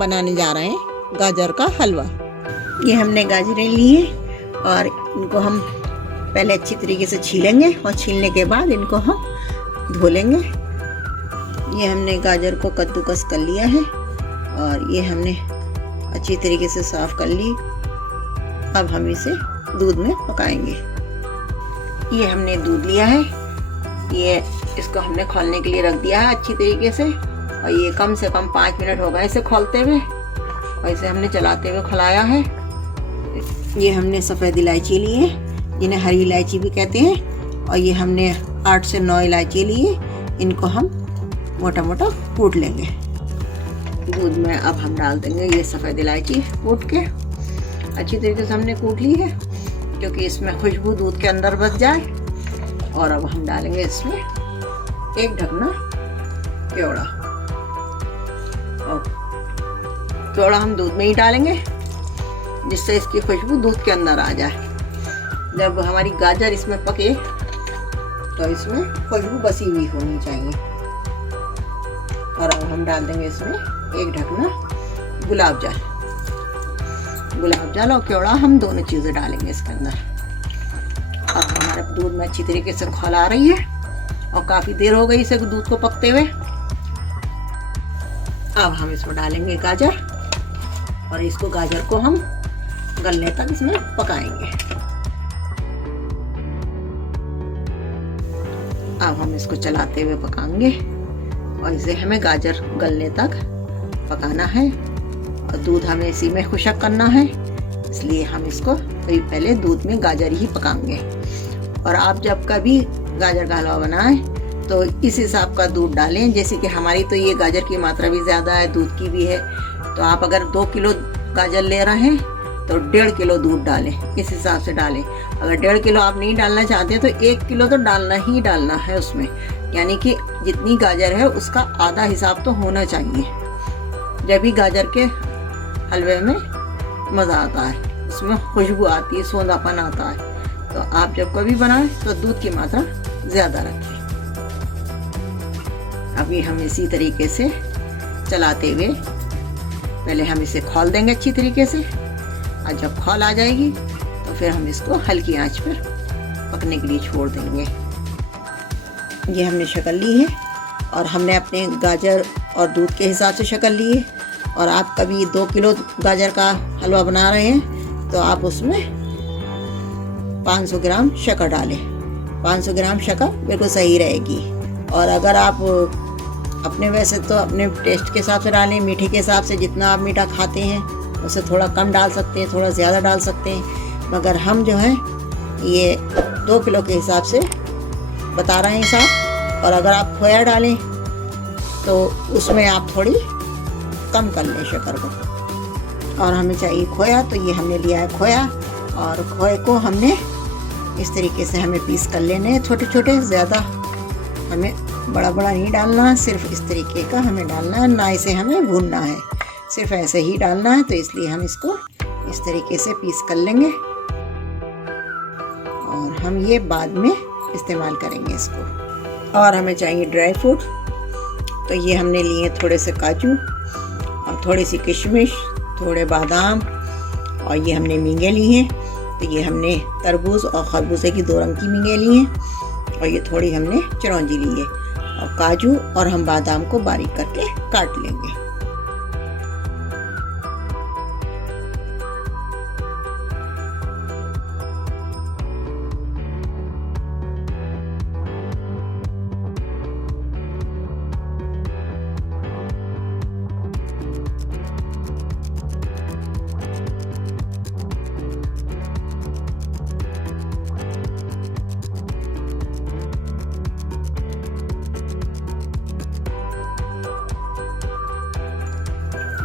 बनाने जा रहे हैं गाजर का हलवा। ये हमने गाजरें ली हैं और इनको हम पहले अच्छी तरीके से छीलेंगे और छीलने के बाद इनको हम धो लेंगे। ये हमने गाजर को कद्दूकस कर लिया है और ये हमने अच्छी तरीके से साफ कर ली। अब हम इसे दूध में पकाएंगे। ये हमने दूध लिया है, ये इसको हमने खौलने के लिए रख दिया है अच्छी तरीके से और ये कम से कम 5 मिनट हो गए इसे खौलते हुए और इसे हमने चलाते हुए खौलाया है। ये हमने सफ़ेद इलायची ली है, जिन्हें हरी इलायची भी कहते हैं, और ये हमने 8 से 9 इलायची ली है। इनको हम मोटा मोटा कूट लेंगे। दूध में अब हम डाल देंगे ये सफ़ेद इलायची कूट के। अच्छी तरीके से हमने कूट ली है क्योंकि इसमें खुशबू दूध के अंदर बस जाए। और अब हम डालेंगे इसमें एक ढकना केवड़ा, और केवड़ा हम दूध में ही डालेंगे जिससे इसकी खुशबू दूध के अंदर आ जाए। जब हमारी गाजर इसमें पके तो इसमें खुशबू बसी हुई होनी चाहिए। और अब हम डाल देंगे इसमें एक ढकना गुलाब जल। गुलाब जल और केवड़ा हम दोनों चीज़ें डालेंगे इसके अंदर। अब हमारे दूध में अच्छी तरीके से खौल आ रही है और काफ़ी देर हो गई इसे दूध को पकते हुए। अब हम इसमें डालेंगे गाजर और इसको गाजर को हम गलने तक इसमें पकाएंगे। अब हम इसको चलाते हुए पकाएंगे और इसे हमें गाजर गलने तक पकाना है और दूध हमें इसी में खुशक करना है, इसलिए हम इसको पहले दूध में गाजर ही पकाएंगे। और आप जब कभी गाजर का हलवा बनाएं तो इस हिसाब का दूध डालें। जैसे कि हमारी तो ये गाजर की मात्रा भी ज़्यादा है, दूध की भी है, तो आप अगर 2 किलो गाजर ले रहे हैं तो 1.5 किलो दूध डालें, इस हिसाब से डालें। अगर 1.5 किलो आप नहीं डालना चाहते तो 1 किलो तो डालना ही डालना है उसमें, यानी कि जितनी गाजर है उसका आधा हिसाब तो होना चाहिए। जब भी गाजर के हलवे में मज़ा आता है, उसमें खुशबू आती है, सोंधापन आता है। तो आप जब कभी बनाएं तो दूध की मात्रा ज़्यादा रखें। अभी हम इसी तरीके से चलाते हुए पहले हम इसे खौल देंगे अच्छी तरीके से, और जब खौल आ जाएगी तो फिर हम इसको हल्की आंच पर पकने के लिए छोड़ देंगे। ये हमने शक्ल ली है और हमने अपने गाजर और दूध के हिसाब से शक्ल ली है। और आप कभी 2 किलो गाजर का हलवा बना रहे हैं तो आप उसमें 500 ग्राम शक्कर डालें। 500 ग्राम शक्कर बिल्कुल सही रहेगी। और अगर आप अपने वैसे तो अपने टेस्ट के हिसाब से डालें, मीठे के हिसाब से, जितना आप मीठा खाते हैं उससे थोड़ा कम डाल सकते हैं, थोड़ा ज़्यादा डाल सकते हैं। मगर हम जो है ये 2 किलो के हिसाब से बता रहे हैं हिसाब। और अगर आप खोया डालें तो उसमें आप थोड़ी कम कर लें शक्कर को। और हमें चाहिए खोया, तो ये हमने लिया है खोया, और खोए को हमने इस तरीके से हमें पीस कर लेने हैं छोटे छोटे। ज़्यादा हमें बड़ा बड़ा नहीं डालना है, सिर्फ इस तरीके का हमें डालना है, ना इसे हमें भूनना है, सिर्फ ऐसे ही डालना है। तो इसलिए हम इसको इस तरीके से पीस कर लेंगे और हम ये बाद में इस्तेमाल करेंगे इसको। और हमें चाहिए ड्राई फ्रूट, तो ये हमने लिए थोड़े से काजू और थोड़ी सी किशमिश, थोड़े बादाम, और ये हमने मींगे ली हैं। तो ये हमने तरबूज और खरबूजे की 2 रंग की मींगे ली हैं, और ये थोड़ी हमने चिरौंजी ली है, और काजू और हम बादाम को बारीक करके काट लेंगे।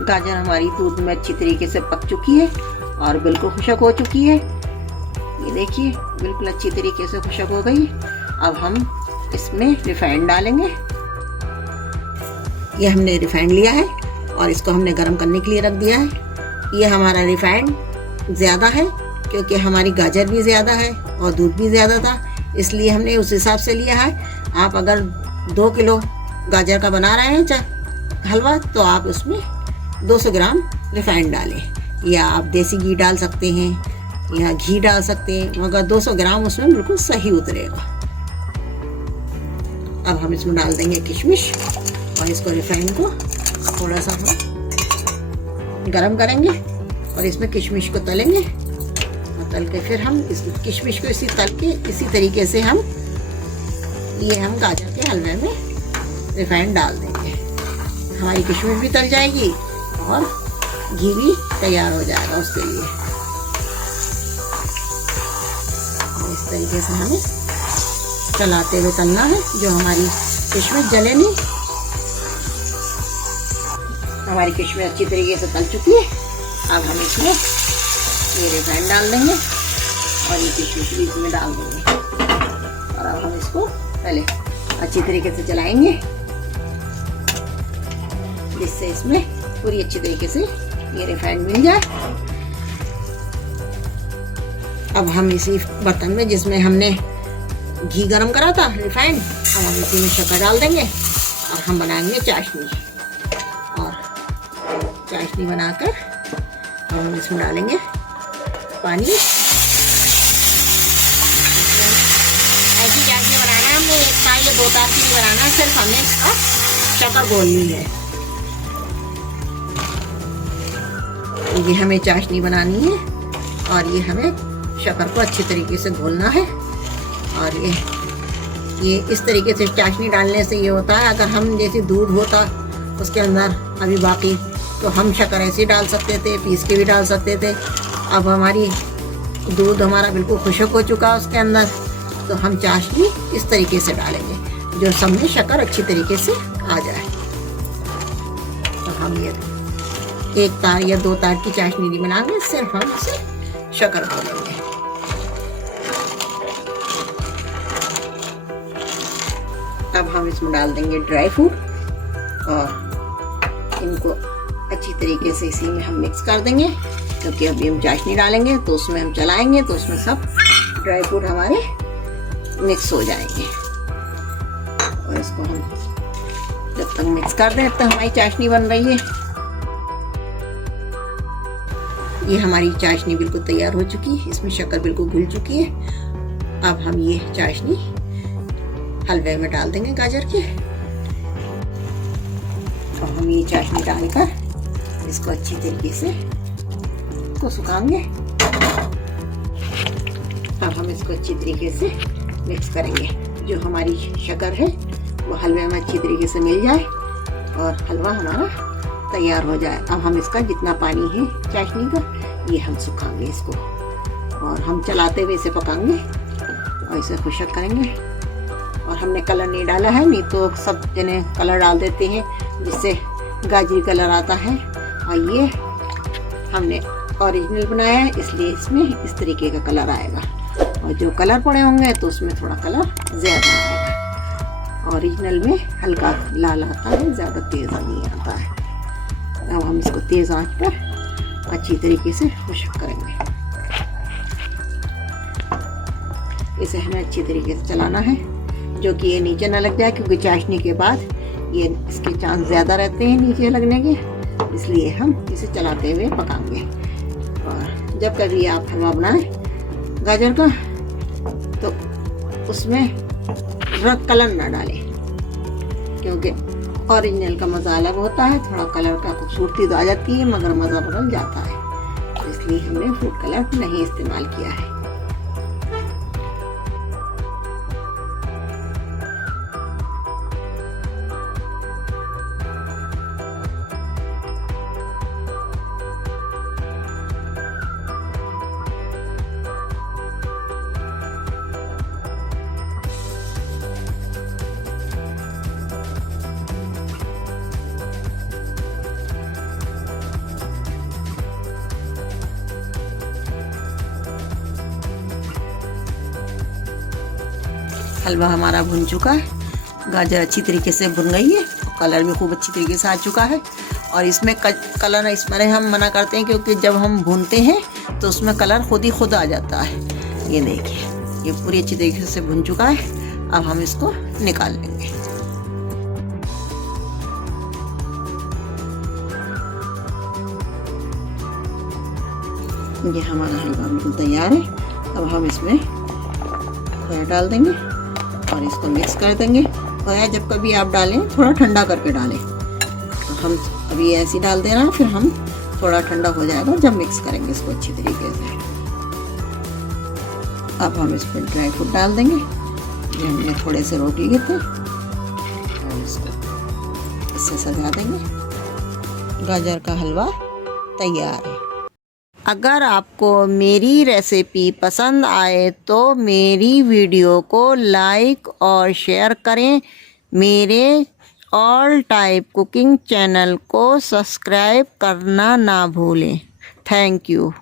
गाजर हमारी दूध में अच्छी तरीके से पक चुकी है और बिल्कुल खुशक हो चुकी है। ये देखिए बिल्कुल अच्छी तरीके से खुशक हो गई। अब हम इसमें रिफाइंड डालेंगे। ये हमने रिफाइंड लिया है और इसको हमने गर्म करने के लिए रख दिया है। ये हमारा रिफाइंड ज़्यादा है क्योंकि हमारी गाजर भी ज़्यादा है और दूध भी ज़्यादा था, इसलिए हमने उस हिसाब से लिया है। आप अगर 2 किलो गाजर का बना रहे हैं हलवा तो आप उसमें 200 ग्राम रिफाइंड डालें, या आप देसी घी डाल सकते हैं या घी डाल सकते हैं, मगर 200 ग्राम उसमें बिल्कुल सही उतरेगा। अब हम इसमें डाल देंगे किशमिश और इसको रिफाइंड को थोड़ा सा हम गरम करेंगे और इसमें किशमिश को तलेंगे, और तल के फिर हम इस किशमिश को इसी तरीके से हम गाजर के हलवे में रिफाइंड डाल देंगे। हमारी किशमिश भी तल जाएगी और घी भी तैयार हो जाएगा उसके लिए। इस तरीके से हमें चलाते हुए तलना है, जो हमारी किशमिश जले नहीं। हमारी किशमिश अच्छी तरीके से तल चुकी है। अब हम इसमें ये रिफाइंड डाल देंगे और ये किशमिश भी इसमें डाल देंगे, और अब हम इसको पहले अच्छी तरीके से चलाएंगे, जिससे इसमें पूरी अच्छी तरीके से ये रिफाइंड मिल जाए। अब हम इसी बर्तन में जिसमें हमने घी गरम करा था रिफाइंड, अब हम इसी में शक्कर डाल देंगे और हम बनाएंगे चाशनी। और चाशनी बनाकर हम इसमें डालेंगे पानी। ऐसी चाशनी बनाना है हमने, एक तार या 2 तार की नहीं बनाना, सिर्फ हमें इसका शक्कर घोलनी है। ये हमें चाशनी बनानी है और ये हमें शक्कर को अच्छी तरीके से घोलना है। और ये इस तरीके से चाशनी डालने से ये होता है, अगर हम जैसे दूध होता उसके अंदर अभी बाकी, तो हम शक्कर ऐसे डाल सकते थे, पीस के भी डाल सकते थे। अब हमारी दूध हमारा बिल्कुल खुशक हो चुका है उसके अंदर, तो हम चाशनी इस तरीके से डालेंगे जो सब में शक्कर अच्छी तरीके से आ जाए। तो हम ये 1 तार या 2 तार की चाशनी नहीं बनाएंगे, सिर्फ हम इसे शक्कर घोलेंगे। अब हम इसमें डाल देंगे ड्राई फ्रूट और इनको अच्छी तरीके से इसी में हम मिक्स कर देंगे, क्योंकि अभी हम चाशनी डालेंगे तो उसमें हम चलाएंगे तो उसमें सब ड्राई फ्रूट हमारे मिक्स हो जाएंगे। और इसको हम जब तक मिक्स कर दें तब तक हमारी चाशनी बन रही है। ये हमारी चाशनी बिल्कुल तैयार हो चुकी है, इसमें शक्कर बिल्कुल घुल चुकी है। अब हम ये चाशनी हलवे में डाल देंगे गाजर के, और हम ये चाशनी डालकर इसको अच्छी तरीके से इसको सुखाएंगे। अब हम इसको अच्छी तरीके से मिक्स करेंगे, जो हमारी शक्कर है वो हलवे में अच्छी तरीके से मिल जाए और हलवा हमारा तैयार हो जाए। अब हम इसका जितना पानी है चाशनी का, ये हम सुखाएंगे इसको, और हम चलाते हुए इसे पकाएंगे और इसे खुशक करेंगे। और हमने कलर नहीं डाला है, नहीं तो सब जने कलर डाल देते हैं जिससे गाजरी कलर आता है, और ये हमने ओरिजिनल बनाया है इसलिए इसमें इस तरीके का कलर आएगा। और जो कलर पड़े होंगे तो उसमें थोड़ा कलर ज़्यादा आएगा। ओरिजिनल में हल्का लाल आता है, ज़्यादा तेज़ नहीं आता है। अब हम इसको तेज़ आंच पर अच्छी तरीके से खुशक करेंगे। इसे हमें अच्छी तरीके से चलाना है, जो कि ये नीचे ना लग जाए, क्योंकि चाशनी के बाद ये इसके चांस ज़्यादा रहते हैं नीचे लगने के, इसलिए हम इसे चलाते हुए पकाएंगे। और जब कभी आप हलवा बनाएं गाजर का, तो उसमें कलर ना डालें, क्योंकि ओरिजिनल का मज़ा अलग होता है। थोड़ा कलर का खूबसूरती तो आ जाती है, मगर मज़ा बदल जाता है, इसलिए हमने फूड कलर नहीं इस्तेमाल किया है। हलवा हमारा भुन चुका है, गाजर अच्छी तरीके से भुन गई है, कलर भी खूब अच्छी तरीके से आ चुका है। और इसमें कलर इसमें हम मना करते हैं, क्योंकि जब हम भूनते हैं तो उसमें कलर खुद आ जाता है। ये देखिए, ये पूरी अच्छी तरीके से भुन चुका है। अब हम इसको निकाल लेंगे। ये हमारा हलवा बिल्कुल तैयार है। अब हम इसमें खोया डाल देंगे और इसको मिक्स कर देंगे। खोया जब कभी आप डालें थोड़ा ठंडा करके डालें। तो हम अभी ऐसे ही डाल दे रहे हैं, फिर हम थोड़ा ठंडा हो जाएगा जब मिक्स करेंगे इसको अच्छी तरीके से। अब हम इस पर ड्राई फ्रूट डाल देंगे, ये हमने थोड़े से रोक लिए थे, और इसको इससे सजा देंगे। गाजर का हलवा तैयार है। अगर आपको मेरी रेसिपी पसंद आए तो मेरी वीडियो को लाइक और शेयर करें। मेरे ऑल टाइप कुकिंग चैनल को सब्सक्राइब करना ना भूलें। Thank you.